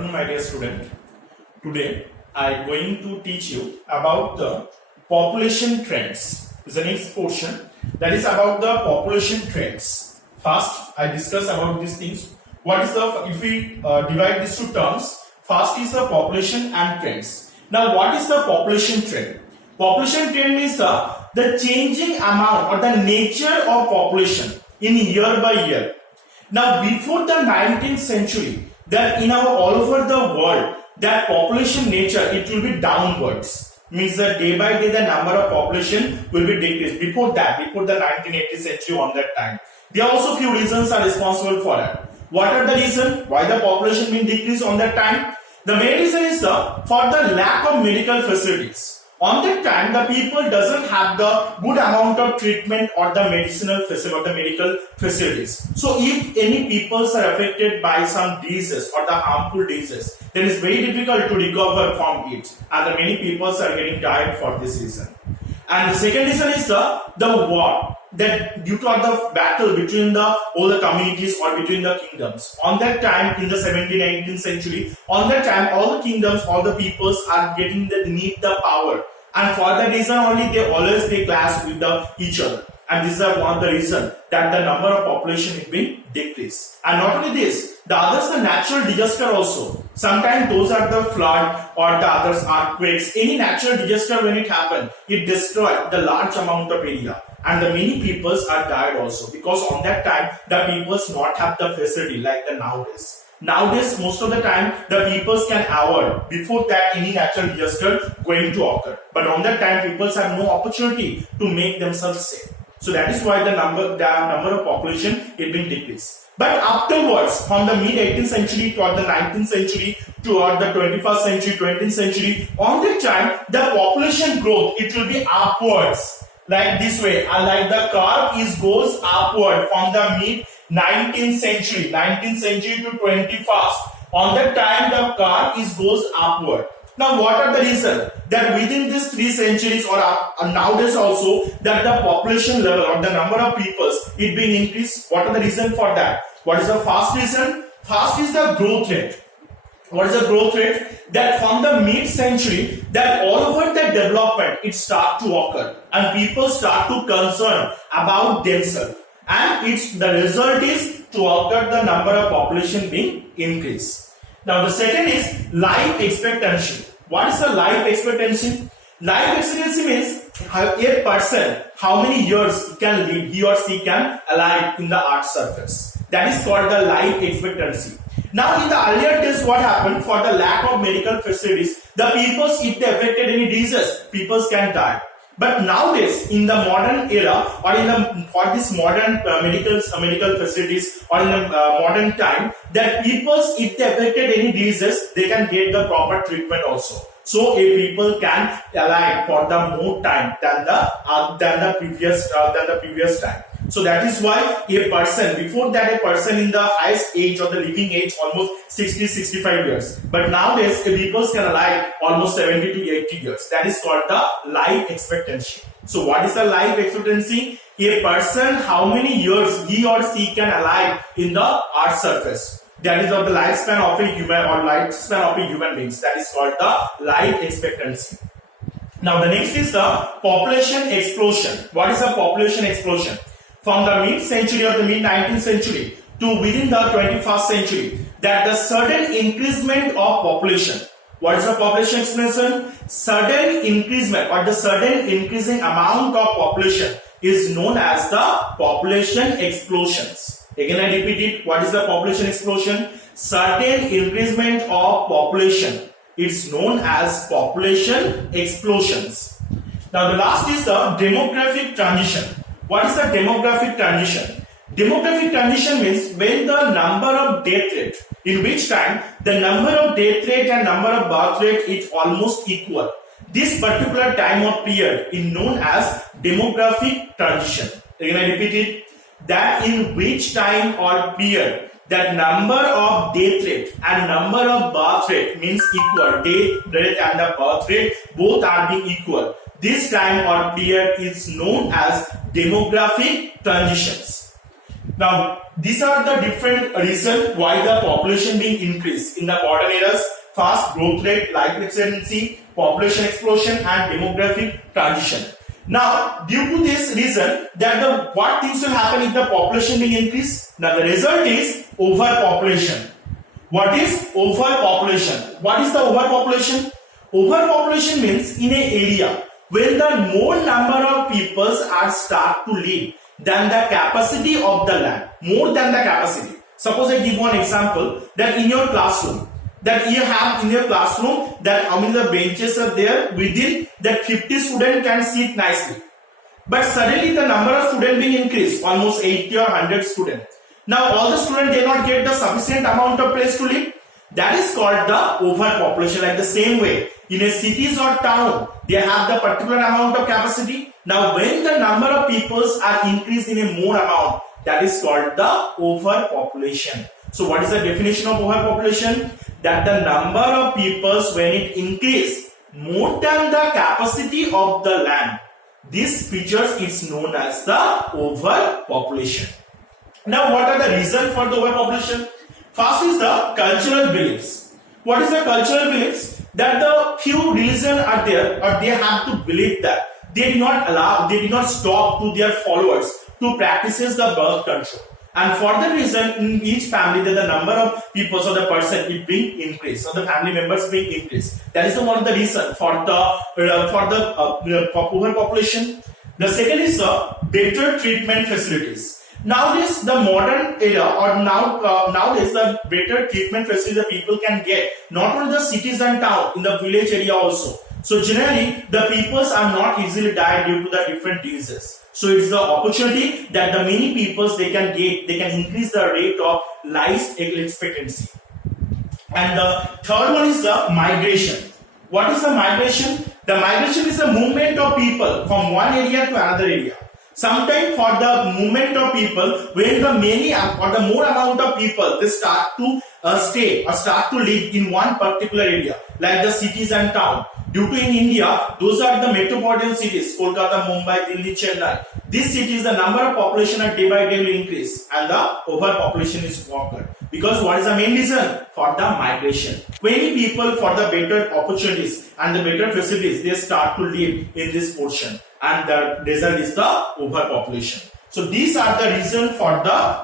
afternoon, my dear student. Today I am going to teach you about the population trends. This is the next portion, that is about the population trends. First, I discuss about these things. What is the, if we divide these two terms, first is the population and trends. Now, what is the population trend? Population trend is the changing amount or the nature of population in year by year. Now, before the 19th century, that in our all over the world, that population nature, it will be downwards. Means that day by day the number of population will be decreased. Before that, before the 19th century, on that time, there are also few reasons are responsible for that. What are the reasons why the population been decreased on that time? The main reason is for the lack of medical facilities. On that time, the people doesn't have the good amount of treatment or the medicinal facility or the medical facilities. So if any people are affected by some diseases or the harmful diseases, then it's very difficult to recover from it, and the many people are getting died for this reason. And the second reason is the war, that due to the battle between all the communities or between the kingdoms. On that time, in the 17th, 18th century, on that time, all the kingdoms, all the peoples are getting need the power. And for that reason only, they clash with each other. And this is one of the reasons that the number of population is being decreased. And not only this, the others are natural disaster also. Sometimes those are the flood or the others earthquakes. Any natural disaster, when it happens, it destroys the large amount of area. And the many peoples are died also, because on that time the peoples not have the facility like the nowadays. Nowadays, most of the time the peoples can avoid before that any natural disaster going to occur. But on that time, peoples have no opportunity to make themselves safe. So that is why the number of population is being decreased. But afterwards, from the mid 18th century toward the 19th century, toward the 21st century, 20th century, on that time the population growth, it will be upwards. Like this way, like the curve goes upward from the mid 19th century to 21st. On that time, the curve goes upward. Now, what are the reasons that within these 3 centuries or nowadays also, that the population level or the number of peoples is being increased? What are the reasons for that? What is the first reason? First is the growth rate. What is the growth rate? That from the mid-century, that all over the development, it starts to occur and people start to concern about themselves, and the result is to occur the number of population being increased. Now the second is life expectancy. What is the life expectancy? Life expectancy means a person how many years can live, he or she can alive in the earth's surface. That is called the life expectancy. Now in the earlier days, what happened? For the lack of medical facilities, the peoples, if they affected any diseases, peoples can die. But nowadays, in the modern era, or for this modern medical facilities, or in the modern time, that peoples, if they affected any diseases, they can get the proper treatment also. So a people can alive for the more time than the previous time. So that is why a person, before that a person in the highest age or the living age almost 60-65 years. But nowadays a people can alive almost 70 to 80 years. That is called the life expectancy. So what is the life expectancy? A person how many years he or she can alive in the earth's surface. That is of the lifespan of a human or lifespan of a human beings. That is called the life expectancy. Now the next is the population explosion. What is the population explosion? From the mid-century or the mid-19th century to within the 21st century, that the sudden increasement of population. What is the population explosion? Sudden increasement or the sudden increasing amount of population is known as the population explosions. Again I repeat it. What is the population explosion? Sudden increasement of population is known as population explosions. Now the last is the demographic transition. What is the demographic transition? Demographic transition means when the number of death rate, in which time the number of death rate and number of birth rate is almost equal. This particular time of period is known as demographic transition. Again I repeat it, that in which time or period that number of death rate and number of birth rate means equal. Death rate and the birth rate both are being equal. This time or period is known as demographic transitions. Now, these are the different reasons why the population being increased in the modern eras: fast growth rate, life expectancy, population explosion, and demographic transition. Now, due to this reason, that what things will happen if the population being increased? Now, the result is overpopulation. What is overpopulation? What is the overpopulation? Overpopulation means in an area when the more number of people are start to live than the capacity of the land, more than the capacity. Suppose I give one example, that in your classroom, that you have in your classroom, that how many the benches are there, within that 50 students can sit nicely. But suddenly the number of students being increased, almost 80 or 100 students. Now all the students they not get the sufficient amount of place to live. That is called the overpopulation. Like the same way, in a cities or town, they have the particular amount of capacity. Now when the number of peoples are increased in a more amount, that is called the overpopulation. So what is the definition of overpopulation? That the number of peoples when it increase more than the capacity of the land, this features is known as the overpopulation. Now what are the reasons for the overpopulation? First is the cultural beliefs. What is the cultural beliefs? That the few religions are there, or they have to believe that they did not stop to their followers to practices the birth control. And for that reason, in each family, the number of people or the person will being increased, or the family members being increased. That is one of the reason for the overpopulation. The second is the better treatment facilities. Nowadays, the modern era, or nowadays the better treatment facilities the people can get, not only the cities and town, in the village area also. So generally, the peoples are not easily die due to the different diseases. So it's the opportunity that the many peoples they can increase the rate of life expectancy. And the third one is the migration. What is the migration? The migration is the movement of people from one area to another area. Sometimes for the movement of people, when the many or the more amount of people they start to stay or start to live in one particular area, like the cities and town. Due to in India, those are the metropolitan cities: Kolkata, Mumbai, Delhi, Chennai. These cities, the number of population are day by day will increase, and the overpopulation is occurred. Because what is the main reason? For the migration. Many people for the better opportunities and the better facilities, they start to live in this portion, and the result is the overpopulation. So these are the reason for the